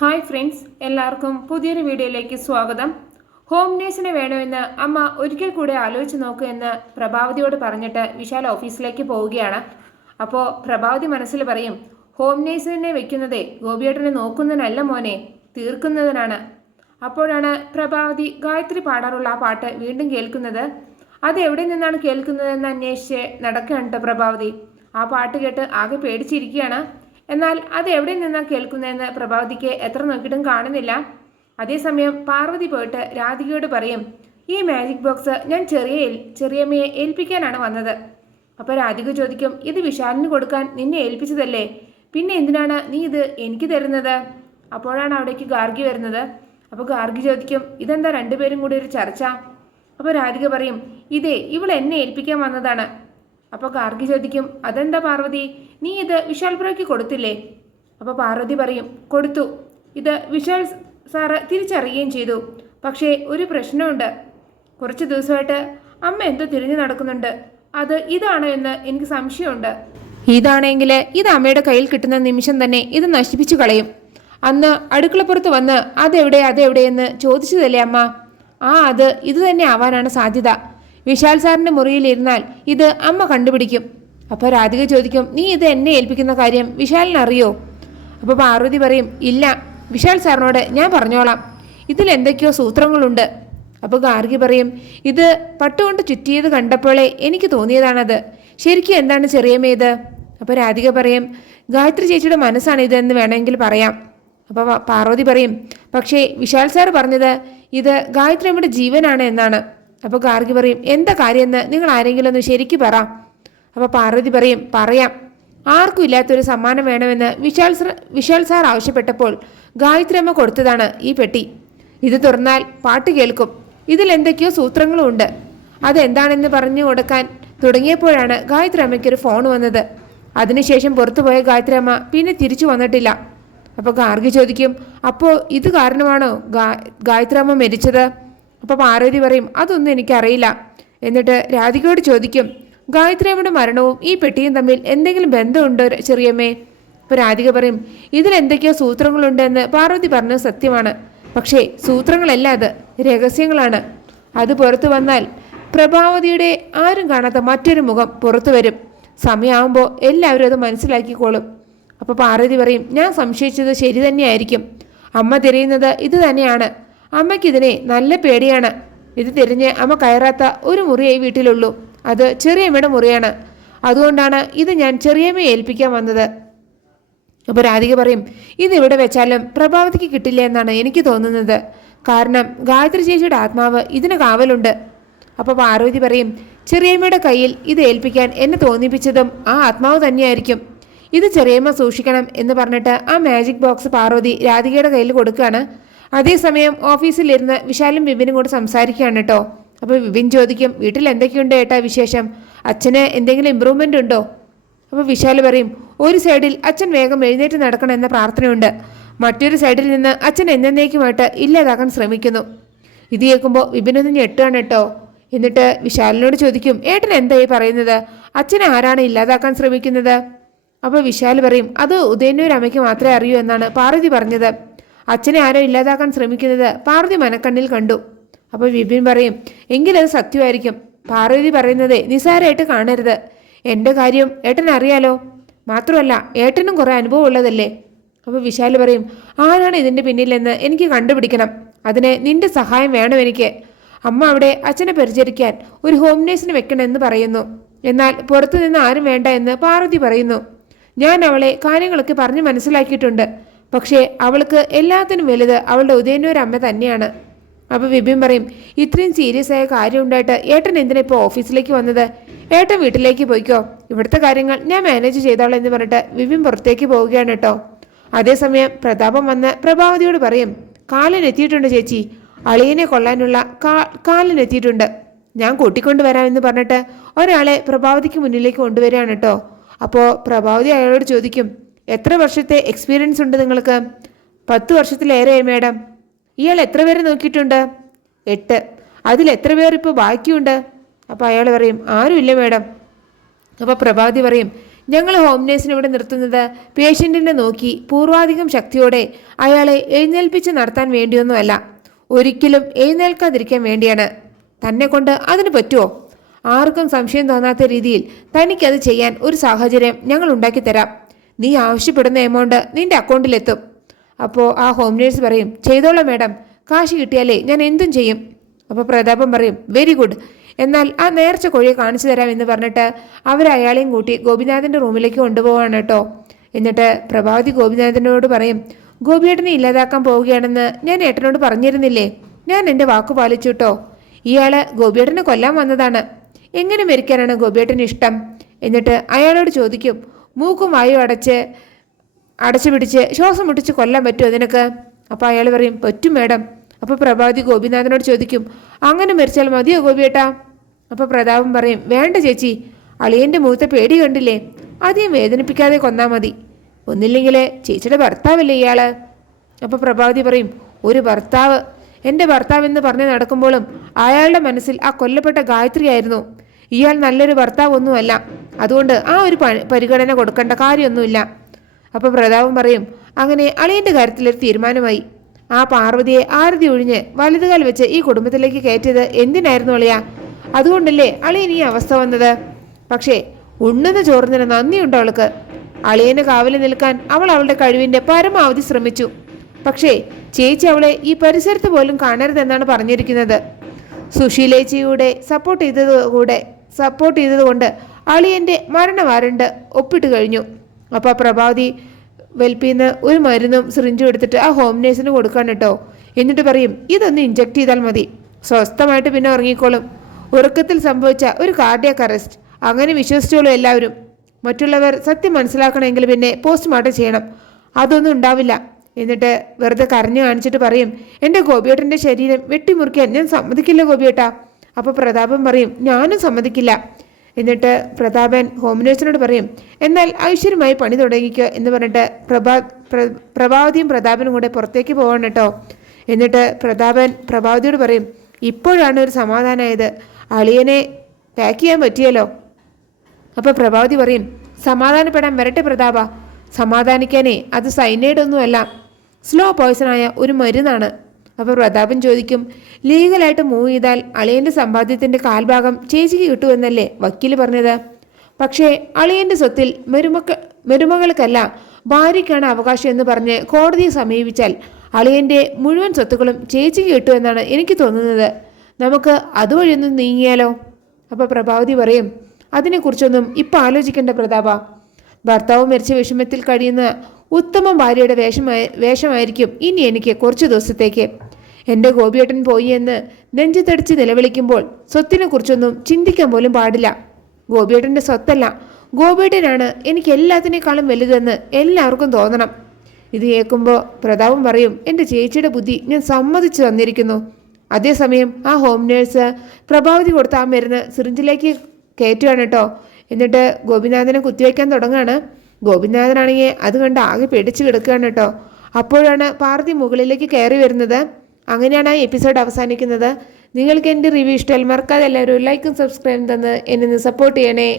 Hi friends എല്ലാവർക്കും പുതിയൊരു വീഡിയോയിലേക്ക് സ്വാഗതം. ഹോം നേഴ്സിനെ വേണമെന്ന് അമ്മ ഒരിക്കൽ കൂടെ ആലോചിച്ച് നോക്കൂ എന്ന് പ്രഭാവതിയോട് പറഞ്ഞിട്ട് വിശാൽ ഓഫീസിലേക്ക് പോവുകയാണ്. അപ്പോൾ പ്രഭാവതി മനസ്സിൽ പറയും ഹോം നേഴ്സിനെ വെക്കുന്നതേ ഗോപിയേട്ടനെ നോക്കുന്നതിനല്ല മോനെ തീർക്കുന്നതിനാണ്. അപ്പോഴാണ് പ്രഭാവതി ഗായത്രി പാടാറുള്ള ആ പാട്ട് വീണ്ടും കേൾക്കുന്നത്. അത് എവിടെ നിന്നാണ് കേൾക്കുന്നതെന്ന് അന്വേഷിച്ച് നടക്കുകയാണ് പ്രഭാവതി. ആ പാട്ട് കേട്ട് ആകെ പേടിച്ചിരിക്കുകയാണ്. എന്നാൽ അത് എവിടെ നിന്നാണ് കേൾക്കുന്നതെന്ന് പ്രഭാവതിക്ക് എത്ര നോക്കിയിട്ടും കാണുന്നില്ല. അതേസമയം പാർവതി പോയിട്ട് രാധികയോട് പറയും ഈ മാജിക് ബോക്സ് ഞാൻ ചെറിയ ചെറിയമ്മയെ ഏൽപ്പിക്കാനാണ് വന്നത്. അപ്പോൾ രാധിക ചോദിക്കും ഇത് വിശാലിന് കൊടുക്കാൻ നിന്നെ ഏൽപ്പിച്ചതല്ലേ? പിന്നെ എന്തിനാണ് നീ ഇത് എനിക്ക് തരുന്നത്? അപ്പോഴാണ് അവിടേക്ക് ഗാർഗി വരുന്നത്. അപ്പോൾ ഗാർഗി ചോദിക്കും ഇതെന്താ രണ്ടുപേരും കൂടി ഒരു ചർച്ച? അപ്പോൾ രാധിക പറയും ഇതേ ഇവൾ എന്നെ ഏൽപ്പിക്കാൻ വന്നതാണ്. അപ്പോൾ ഗാർഗി ചോദിക്കും അതെന്താ പാർവതി? നീ ഇത് വിശാൽ ബ്രോയ്ക്ക് കൊടുത്തില്ലേ? അപ്പോൾ പാർവതി പറയും കൊടുത്തു. ഇത് വിശാൽ സാറ് തിരിച്ചറിയുകയും ചെയ്തു. പക്ഷേ ഒരു പ്രശ്നമുണ്ട്. കുറച്ച് ദിവസമായിട്ട് അമ്മ എന്തോ തിരിഞ്ഞു നടക്കുന്നുണ്ട്. അത് ഇതാണോ എന്ന് എനിക്ക് സംശയമുണ്ട്. ഇതാണെങ്കിൽ ഇത് അമ്മയുടെ കയ്യിൽ കിട്ടുന്ന നിമിഷം തന്നെ ഇത് നശിപ്പിച്ചു കളയും. അന്ന് അടുക്കളപ്പുറത്ത് വന്ന് അതെവിടെ അതെവിടെയെന്ന് ചോദിച്ചതല്ലേ അമ്മ? ആ അത് ഇത് തന്നെ ആവാനാണ് സാധ്യത. വിശാൽ സാറിന്റെ മുറിയിലിരുന്നാൽ ഇത് അമ്മ കണ്ടുപിടിക്കും. അപ്പോൾ രാധിക ചോദിക്കും നീ ഇത് എന്നെ ഏൽപ്പിക്കുന്ന കാര്യം വിശാലിന് അറിയോ അപ്പോൾ പാർവതി പറയും ഇല്ല വിശാൽ സാറിനോട് ഞാൻ പറഞ്ഞോളാം. ഇതിൽ എന്തൊക്കെയോ സൂത്രങ്ങളുണ്ട്. അപ്പോൾ ഗാർഗി പറയും ഇത് പട്ടുകൊണ്ട് ചുറ്റിയത് കണ്ടപ്പോഴേ എനിക്ക് തോന്നിയതാണത്. ശരിക്കും എന്താണ് ചെറിയമേത് അപ്പോൾ രാധിക പറയും ഗായത്രി ചേച്ചിയുടെ മനസ്സാണ് ഇതെന്ന് വേണമെങ്കിൽ പറയാം. അപ്പോൾ പാർവതി പറയും പക്ഷേ വിശാൽ സാർ പറഞ്ഞത് ഇത് ഗായത്രി അമ്മയുടെ ജീവനാണ് എന്നാണ്. അപ്പോൾ ഗാർഗി പറയും എന്താ കാര്യമെന്ന്? നിങ്ങൾ ആരെങ്കിലും ഒന്ന് ശരിക്ക് പറ. അപ്പോൾ പാർവതി പറയും പറയാം. ആർക്കും ഇല്ലാത്തൊരു സമ്മാനം വേണമെന്ന് വിശാൽ സർ വിശാൽ സാർ ആവശ്യപ്പെട്ടപ്പോൾ ഗായത്രി അമ്മ കൊടുത്തതാണ് ഈ പെട്ടി. ഇത് തുറന്നാൽ പാട്ട് കേൾക്കും. ഇതിൽ എന്തൊക്കെയോ സൂത്രങ്ങളും ഉണ്ട്. അതെന്താണെന്ന് പറഞ്ഞു കൊടുക്കാൻ തുടങ്ങിയപ്പോഴാണ് ഗായത്രി അമ്മയ്ക്ക് ഒരു ഫോൺ വന്നത്. അതിനുശേഷം പുറത്തുപോയ ഗായത്രി അമ്മ പിന്നെ തിരിച്ചു വന്നിട്ടില്ല. അപ്പോൾ ഗാർഗി ചോദിക്കും അപ്പോൾ ഇത് കാരണമാണോ ഗാ ഗായത്രിയമ്മ മരിച്ചത്? അപ്പോൾ പാർവതി പറയും അതൊന്നും എനിക്കറിയില്ല. എന്നിട്ട് രാധികയോട് ചോദിക്കും ഗായത്രിയമ്മയുടെ മരണവും ഈ പെട്ടിയും തമ്മിൽ എന്തെങ്കിലും ബന്ധമുണ്ടോ ചെറിയമ്മേ? അപ്പോൾ രാധിക പറയും ഇതിൽ എന്തൊക്കെയോ സൂത്രങ്ങളുണ്ടെന്ന് പാർവതി പറഞ്ഞത് സത്യമാണ്. പക്ഷേ സൂത്രങ്ങളല്ല അത് രഹസ്യങ്ങളാണ്. അത് പുറത്തു വന്നാൽ പ്രഭാവതിയുടെ ആരും കാണാത്ത മറ്റൊരു മുഖം പുറത്തു വരും. സമയമാകുമ്പോൾ എല്ലാവരും അത് മനസ്സിലാക്കിക്കോളും. അപ്പോൾ പാർവതി പറയും ഞാൻ സംശയിച്ചത് ശരി തന്നെയായിരിക്കും. അമ്മ തിരയുന്നത് ഇത് തന്നെയാണ്. അമ്മയ്ക്കിതിനെ നല്ല പേടിയാണ്. ഇത് തിരിഞ്ഞ് അമ്മ കയറാത്ത ഒരു മുറിയേ വീട്ടിലുള്ളൂ. അത് ചെറിയമ്മയുടെ മുറിയാണ്. അതുകൊണ്ടാണ് ഇത് ഞാൻ ചെറിയമ്മയെ ഏൽപ്പിക്കാൻ വന്നത്. അപ്പോൾ രാധിക പറയും ഇതിവിടെ വെച്ചാലും പ്രഭാവതിക്ക് കിട്ടില്ല എന്നാണ് എനിക്ക് തോന്നുന്നത്. കാരണം ഗായത്രി ചേച്ചിയുടെ ആത്മാവ് ഇതിന് കാവലുണ്ട്. അപ്പോൾ പാർവതി പറയും ചെറിയമ്മയുടെ കയ്യിൽ ഇത് ഏൽപ്പിക്കാൻ എന്നെ തോന്നിപ്പിച്ചതും ആ ആത്മാവ് തന്നെയായിരിക്കും. ഇത് ചെറിയമ്മ സൂക്ഷിക്കണം എന്ന് പറഞ്ഞിട്ട് ആ മാജിക് ബോക്സ് പാർവതി രാധികയുടെ കയ്യിൽ കൊടുക്കുകയാണ്. അതേസമയം ഓഫീസിലിരുന്ന് വിശാലും വിപിനും കൂടെ സംസാരിക്കുകയാണ് കേട്ടോ. അപ്പോൾ വിപിൻ ചോദിക്കും വീട്ടിൽ എന്തൊക്കെയുണ്ട് ഏട്ടാ വിശേഷം? അച്ഛന് എന്തെങ്കിലും ഇമ്പ്രൂവ്മെന്റ് ഉണ്ടോ? അപ്പോൾ വിശാൽ പറയും ഒരു സൈഡിൽ അച്ഛൻ വേഗം എഴുന്നേറ്റ് നടക്കണം എന്ന പ്രാർത്ഥനയുണ്ട്. മറ്റൊരു സൈഡിൽ നിന്ന് അച്ഛൻ എന്നേക്കുമായിട്ട് ഇല്ലാതാക്കാൻ ശ്രമിക്കുന്നു. ഇത് കേൾക്കുമ്പോൾ വിപിനൊന്ന് ഞെട്ടുകയാണ് കേട്ടോ. എന്നിട്ട് വിശാലിനോട് ചോദിക്കും ഏട്ടൻ എന്തായി പറയുന്നത്? അച്ഛനെ ആരാണ് ഇല്ലാതാക്കാൻ ശ്രമിക്കുന്നത്? അപ്പോൾ വിശാൽ പറയും അത് ഉദയനൂരമ്മയ്ക്ക് മാത്രമേ അറിയൂ എന്നാണ് പാർവതി പറഞ്ഞത്. അച്ഛനെ ആരോ ഇല്ലാതാക്കാൻ ശ്രമിക്കുന്നത് പാർവതി മനക്കണ്ണിൽ കണ്ടു. അപ്പോൾ വിപിൻ പറയും എങ്കിലത് സത്യമായിരിക്കും. പാർവതി പറയുന്നത് നിസാരമായിട്ട് കാണരുത്. എന്റെ കാര്യം ഏട്ടൻ അറിയാലോ? മാത്രമല്ല ഏട്ടനും കുറേ അനുഭവം ഉള്ളതല്ലേ? അപ്പോൾ വിശാൽ പറയും ആരാണ് ഇതിന്റെ പിന്നിലെന്ന് എനിക്ക് കണ്ടുപിടിക്കണം. അതിന് നിന്റെ സഹായം വേണം എനിക്ക്. അമ്മ അവിടെ അച്ഛനെ പരിചരിക്കാൻ ഒരു ഹോം നേഴ്സിന് വെക്കണമെന്ന് പറയുന്നു. എന്നാൽ പുറത്തു നിന്ന് ആരും വേണ്ട എന്ന് പാർവതി പറയുന്നു. ഞാൻ അവളെ കാര്യങ്ങളൊക്കെ പറഞ്ഞ് മനസ്സിലാക്കിയിട്ടുണ്ട്. പക്ഷേ അവൾക്ക് എല്ലാത്തിനും വലുത് അവളുടെ ഉദയനൂർ അമ്മ തന്നെയാണ്. അപ്പോൾ വിപിൻ പറയും ഇത്രയും സീരിയസ് ആയ കാര്യം ഉണ്ടായിട്ട് ഏട്ടൻ എന്തിനാ ഇപ്പോൾ ഓഫീസിലേക്ക് വന്നത്? ഏട്ടൻ വീട്ടിലേക്ക് പോയിക്കോ. ഇവിടുത്തെ കാര്യങ്ങൾ ഞാൻ മാനേജ് ചെയ്തോളാം എന്ന് പറഞ്ഞിട്ട് വിപിൻ പുറത്തേക്ക് പോവുകയാണ് കേട്ടോ. അതേസമയം പ്രതാപം വന്ന് പ്രഭാവതിയോട് പറയും കാലിനെത്തിയിട്ടുണ്ട് ചേച്ചി. അളിയനെ കൊള്ളാനുള്ള കാ കാലിനെത്തിയിട്ടുണ്ട് ഞാൻ കൂട്ടിക്കൊണ്ട് വരാമെന്ന് പറഞ്ഞിട്ട് ഒരാളെ പ്രഭാവതിക്ക് മുന്നിലേക്ക് കൊണ്ടുവരികയാണ് കേട്ടോ. അപ്പോൾ പ്രഭാവതി അയാളോട് ചോദിക്കും എത്ര വർഷത്തെ എക്സ്പീരിയൻസ് ഉണ്ട് നിങ്ങൾക്ക്? പത്ത് വർഷത്തിലേറെ മേഡം ഇയാൾ എത്ര പേരെ നോക്കിയിട്ടുണ്ട്? എട്ട്. അതിൽ എത്ര പേർ ഇപ്പോൾ ബാക്കിയുണ്ട്? അപ്പോൾ അയാൾ പറയും ആരുമില്ല മേഡം അപ്പോൾ പ്രഭാതി പറയും ഞങ്ങൾ ഹോം നേഴ്സിനെ ഇവിടെ നിർത്തുന്നത് പേഷ്യന്റിനെ നോക്കി പൂർവാധികം ശക്തിയോടെ അയാളെ എഴുന്നേൽപ്പിച്ച് നടത്താൻ വേണ്ടിയൊന്നുമല്ല ഒരിക്കലും എഴുന്നേൽക്കാതിരിക്കാൻ വേണ്ടിയാണ്. തന്നെ കൊണ്ട് അതിന് പറ്റുമോ ആർക്കും സംശയം തോന്നാത്ത രീതിയിൽ തനിക്കത് ചെയ്യാൻ ഒരു സാഹചര്യം ഞങ്ങൾ ഉണ്ടാക്കി തരാം നീ ആവശ്യപ്പെടുന്ന എമൗണ്ട് നിന്റെ അക്കൗണ്ടിലെത്തും അപ്പോൾ ആ ഹോം നേഴ്സ് പറയും ചെയ്തോളാം മാഡം കാശ് കിട്ടിയാലേ ഞാൻ എന്തും ചെയ്യും. അപ്പോൾ പ്രതാപം പറയും വെരി ഗുഡ് എന്നാൽ ആ നേർച്ച കോഴിയെ കാണിച്ചു തരാം എന്ന് പറഞ്ഞിട്ട് അവർ അയാളെയും കൂട്ടി ഗോപിനാഥന്റെ റൂമിലേക്ക് കൊണ്ടുപോവാണ് കേട്ടോ. എന്നിട്ട് പ്രഭാവതി ഗോപിനാഥനോട് പറയും ഗോപിയേട്ടനെ ഇല്ലാതാക്കാൻ പോവുകയാണെന്ന് ഞാൻ ഏട്ടനോട് പറഞ്ഞിരുന്നില്ലേ? ഞാൻ എന്റെ വാക്ക് പാലിച്ചു കേട്ടോ ഇയാൾ ഗോപിയേട്ടനെ കൊല്ലാൻ വന്നതാണ്. എങ്ങനെ മരിക്കാനാണ് ഗോപിയേട്ടന് ഇഷ്ടം? എന്നിട്ട് അയാളോട് ചോദിക്കും മൂക്കും വായും അടച്ച് അടച്ചു പിടിച്ച് ശ്വാസം മുട്ടിച്ച് കൊല്ലാൻ പറ്റുമോ നിനക്ക്? അപ്പോൾ അയാൾ പറയും പറ്റും മേഡം. അപ്പോൾ പ്രഭാതി ഗോപിനാഥനോട് ചോദിക്കും അങ്ങനെ മരിച്ചാൽ മതിയോ ഗോപിയേട്ടാ? അപ്പോൾ പ്രതാപൻ പറയും വേണ്ട ചേച്ചി അളിയന്റെ മുഖത്തെ പേടി കണ്ടില്ലേ? അധികം വേദനിപ്പിക്കാതെ കൊന്നാൽ മതി. ഒന്നില്ലെങ്കിൽ ചേച്ചിയുടെ ഭർത്താവല്ലേ ഇയാൾ അപ്പോൾ പ്രഭാതി പറയും ഒരു ഭർത്താവ്. എന്റെ ഭർത്താവ് എന്ന് പറഞ്ഞ് നടക്കുമ്പോഴും അയാളുടെ മനസ്സിൽ ആ കൊല്ലപ്പെട്ട ഗായത്രി ആയിരുന്നു. ഇയാൾ നല്ലൊരു ഭർത്താവ് ഒന്നുമല്ല അതുകൊണ്ട് ആ ഒരു പരിഗണന കൊടുക്കേണ്ട കാര്യമൊന്നുമില്ല. അപ്പോൾ പ്രതാപം പറയും അങ്ങനെ അളിയന്റെ കാര്യത്തിലൊരു തീരുമാനമായി. ആ പാർവതിയെ ആരതി ഒഴിഞ്ഞ് വലതുകാൽ വെച്ച് ഈ കുടുംബത്തിലേക്ക് കയറ്റിയത് എന്തിനായിരുന്നു അളിയ? അതുകൊണ്ടല്ലേ അളിയൻ ഈ അവസ്ഥ വന്നത്? പക്ഷേ ഉണ്ണുന്ന ചോറിന് നന്ദിയുണ്ട് അവൾക്ക്? അളിയന് കാവലിൽ നിൽക്കാൻ അവൾ അവളുടെ കഴിവിന്റെ പരമാവധി ശ്രമിച്ചു. പക്ഷേ ചേച്ചി അവളെ ഈ പരിസരത്ത് പോലും കാണരുതെന്നാണ് പറഞ്ഞിരിക്കുന്നത്. സുശീലേച്ചിയുടെ സപ്പോർട്ട് ചെയ്തത് കൂടെ സപ്പോർട്ട് ചെയ്തതുകൊണ്ട് അളിയന്റെ മരണവാരണ്ട് ഒപ്പിട്ട് കഴിഞ്ഞു. അപ്പോൾ പ്രഭാവതി വെൽപ്പിന്ന് ഒരു മരുന്നും സിറിഞ്ചും എടുത്തിട്ട് ആ ഹോം നേഴ്സിന് കൊടുക്കാൻ കേട്ടോ. എന്നിട്ട് പറയും ഇതൊന്ന് ഇഞ്ചെക്ട് ചെയ്താൽ മതി. സ്വസ്ഥമായിട്ട് പിന്നെ ഉറങ്ങിക്കോളും. ഉറക്കത്തിൽ സംഭവിച്ച ഒരു കാർഡിയാക് അറസ്റ്റ് അങ്ങനെ വിശ്വസിച്ചോളൂ എല്ലാവരും. മറ്റുള്ളവർ സത്യം മനസ്സിലാക്കണമെങ്കിൽ പിന്നെ പോസ്റ്റ്മോർട്ടം ചെയ്യണം. അതൊന്നും ഉണ്ടാവില്ല. എന്നിട്ട് വെറുതെ കരഞ്ഞു കാണിച്ചിട്ട് പറയും എന്റെ ഗോപിയേട്ടന്റെ ശരീരം വെട്ടിമുറിക്കാൻ ഞാൻ സമ്മതിക്കില്ല ഗോപിയേട്ടാ. അപ്പോൾ പ്രതാപം പറയും ഞാനും സമ്മതിക്കില്ല. എന്നിട്ട് പ്രതാപൻ ഹോമിനേഴ്സിനോട് പറയും എന്നാൽ ഐശ്വര്യമായി പണി തുടങ്ങിക്കോ എന്ന് പറഞ്ഞിട്ട് പ്രഭാ പ്ര- പ്രഭാവതിയും പ്രതാപനും കൂടെ പുറത്തേക്ക് പോകണം കേട്ടോ. എന്നിട്ട് പ്രതാപൻ പ്രഭാവതിയോട് പറയും ഇപ്പോഴാണ് ഒരു സമാധാനമായത് അളിയനെ പാക്ക് ചെയ്യാൻ പറ്റിയല്ലോ. അപ്പോൾ പ്രഭാവതി പറയും സമാധാനപ്പെടാൻ വരട്ടെ പ്രതാപ. സമാധാനിക്കാനേ അത് സൈനൈഡ് ഒന്നുമല്ല. സ്ലോ പോയ്സണായ ഒരു മരുന്നാണ്. അപ്പോൾ പ്രതാപൻ ചോദിക്കും ലീഗലായിട്ട് മൂവ് ചെയ്താൽ അളിയന്റെ സമ്പാദ്യത്തിന്റെ കാൽഭാഗം ചേച്ചിക്ക് കിട്ടുമെന്നല്ലേ വക്കീൽ പറഞ്ഞത്? പക്ഷേ അളിയന്റെ സ്വത്തിൽ മരുമക്ക മരുമകൾക്കല്ല ഭാര്യയ്ക്കാണ് അവകാശം എന്ന് പറഞ്ഞ് കോടതിയെ സമീപിച്ചാൽ അളിയന്റെ മുഴുവൻ സ്വത്തുക്കളും ചേച്ചിക്ക് കിട്ടുമെന്നാണ് എനിക്ക് തോന്നുന്നത്. നമുക്ക് അതുവഴിയൊന്ന് നീങ്ങിയാലോ? അപ്പോൾ പ്രഭാവതി പറയും അതിനെക്കുറിച്ചൊന്നും ഇപ്പം ആലോചിക്കേണ്ട പ്രതാപ. ഭർത്താവ് മരിച്ച വിഷമത്തിൽ കഴിയുന്ന ഉത്തമ ഭാര്യയുടെ വേഷമായി വേഷമായിരിക്കും ഇനി എനിക്ക് കുറച്ച് ദിവസത്തേക്ക്. എന്റെ ഗോപിയേട്ടൻ പോയി എന്ന് നെഞ്ചത്തടിച്ച് നിലവിളിക്കുമ്പോൾ സ്വത്തിനെ കുറിച്ചൊന്നും ചിന്തിക്കാൻ പോലും പാടില്ല. ഗോപിയേട്ടന്റെ സ്വത്തല്ല. ഗോപിയേട്ടനാണ് എനിക്ക് എല്ലാത്തിനേക്കാളും വലുതെന്ന് എല്ലാവർക്കും തോന്നണം. ഇത് കേൾക്കുമ്പോൾ പ്രതാപം പറയും എന്റെ ചേച്ചിയുടെ ബുദ്ധി ഞാൻ സമ്മതിച്ചു തന്നിരിക്കുന്നു. അതേസമയം ആ ഹോം നേഴ്സ് പ്രഭാവതി കൊടുത്ത ആ മരുന്ന് സിറിഞ്ചിലേക്ക് കയറ്റുകയാണ് കേട്ടോ. എന്നിട്ട് ഗോപിനാഥനെ കുത്തിവെക്കാൻ തുടങ്ങുകയാണ്. ഗോപിനാഥനാണെങ്കിൽ അത് കണ്ട് ആകെ പേടിച്ച് കിടക്കുകയാണ് കേട്ടോ. അപ്പോഴാണ് പാർവതി മുകളിലേക്ക് കയറി വരുന്നത്. അങ്ങനെയാണ് ആ എപ്പിസോഡ് അവസാനിക്കുന്നത്. നിങ്ങൾക്ക് എന്റെ റിവ്യൂ ഇഷ്ടമായാൽ മറക്കാതെ എല്ലാവരും ലൈക്കും സബ്സ്ക്രൈബും തന്ന് എന്നെ സപ്പോർട്ട് ചെയ്യണേ.